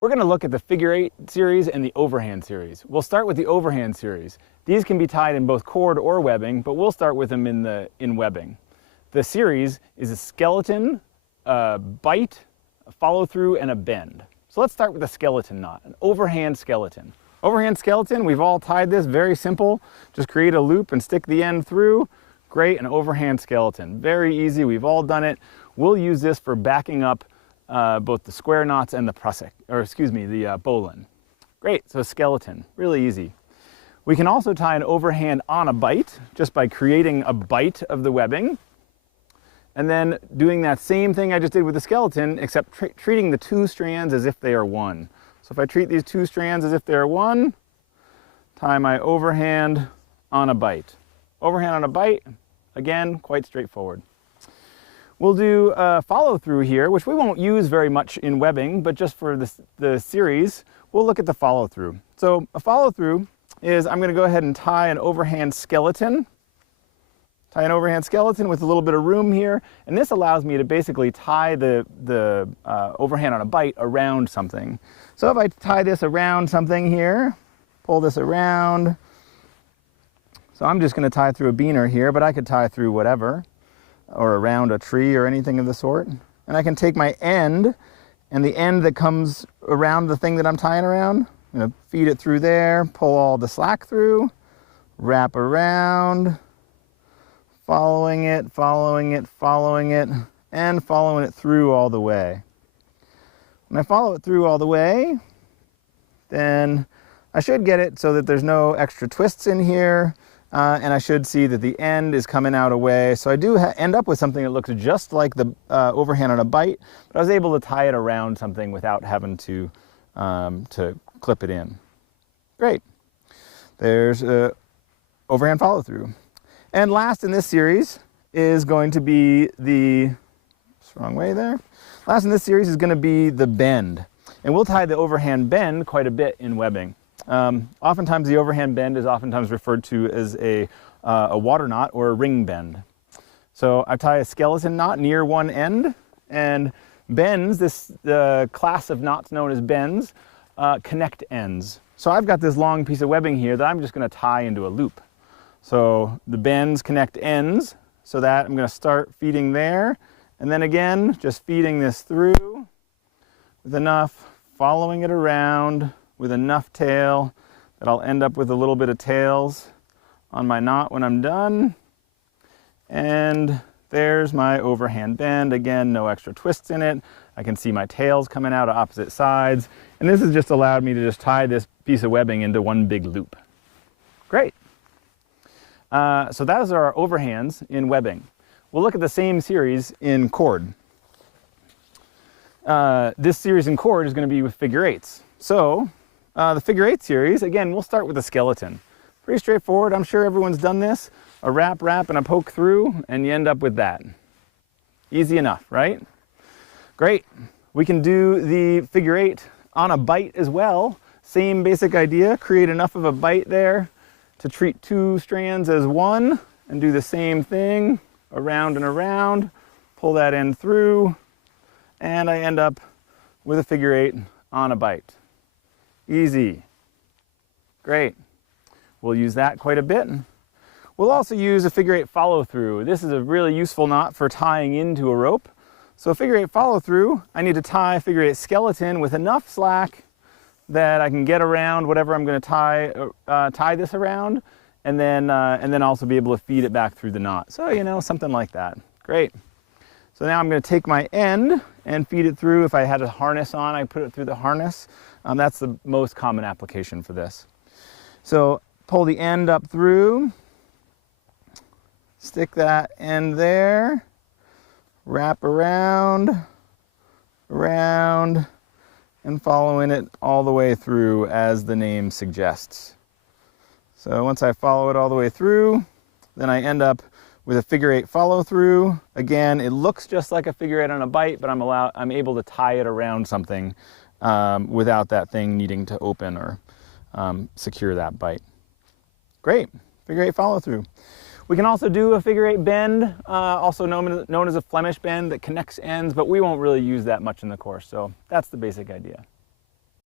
We're going to look at the figure 8 series and the overhand series. We'll start with the overhand series. These can be tied in both cord or webbing, but we'll start with them in webbing. The series is a skeleton, a bite, a follow through, and a bend. So let's start with a skeleton knot, an overhand skeleton. Overhand skeleton, we've all tied this, very simple. Just create a loop and stick the end through. Great, an overhand skeleton. Very easy, we've all done it. We'll use this for backing up both the square knots and the the bowline. Great, so skeleton, really easy. We can also tie an overhand on a bite just by creating a bite of the webbing and then doing that same thing I just did with the skeleton, except treating the two strands as if they are one. So if I treat these two strands as if they are one, tie my overhand on a bite. Overhand on a bite, again, quite straightforward. We'll do a follow through here, which we won't use very much in webbing, but just for the series, we'll look at the follow through. So a follow through is I'm going to go ahead and tie an overhand skeleton. Tie an overhand skeleton with a little bit of room here, and this allows me to basically tie the overhand on a bite around something. So if I tie this around something here, pull this around, so I'm just going to tie through a beaner here, but I could tie through whatever, or around a tree or anything of the sort. And I can take my end, and the end that comes around the thing that I'm tying around, I'm going to feed it through there, pull all the slack through, wrap around, following it, following it, following it, and following it through all the way. When I follow it through all the way, then I should get it so that there's no extra twists in here. And I should see that the end is coming out away. So I do end up with something that looks just like the overhand on a bite, but I was able to tie it around something without having to clip it in. Great. There's a overhand follow through. And last in this series is going to be wrong way there. Last in this series is going to be the bend. And we'll tie the overhand bend quite a bit in webbing. Oftentimes the overhand bend is oftentimes referred to as a water knot or a ring bend. So I tie a skeleton knot near one end, and bends, the class of knots known as bends, connect ends. So I've got this long piece of webbing here that I'm just going to tie into a loop. So the bends connect ends, so that I'm going to start feeding there, and then again just feeding this through with enough, following it around with enough tail that I'll end up with a little bit of tails on my knot when I'm done. And there's my overhand bend. Again, no extra twists in it. I can see my tails coming out of opposite sides. And this has just allowed me to just tie this piece of webbing into one big loop. Great. So those are our overhands in webbing. We'll look at the same series in cord. This series in cord is going to be with figure 8's. So the figure 8 series, again, we'll start with a skeleton. Pretty straightforward. I'm sure everyone's done this. A wrap, and a poke through, and you end up with that. Easy enough, right? Great. We can do the figure 8 on a bite as well. Same basic idea. Create enough of a bite there to treat two strands as one, and do the same thing around and around. Pull that end through, and I end up with a figure 8 on a bite. Easy. Great. We'll use that quite a bit. We'll also use a figure 8 follow through. This is a really useful knot for tying into a rope. So figure 8 follow through, I need to tie figure 8 skeleton with enough slack that I can get around whatever I'm going to tie this around, and then also be able to feed it back through the knot. So, you know, something like that. Great. So now I'm going to take my end and feed it through. If I had a harness on, I put it through the harness. That's the most common application for this. So pull the end up through, stick that end there, wrap around, and following it all the way through as the name suggests. So once I follow it all the way through, then I end up with a figure 8 follow through. Again, it looks just like a figure 8 on a bite, but I'm able to tie it around something without that thing needing to open or secure that bite. Great, figure 8 follow through. We can also do a figure 8 bend, also known as a Flemish bend that connects ends, but we won't really use that much in the course, so that's the basic idea.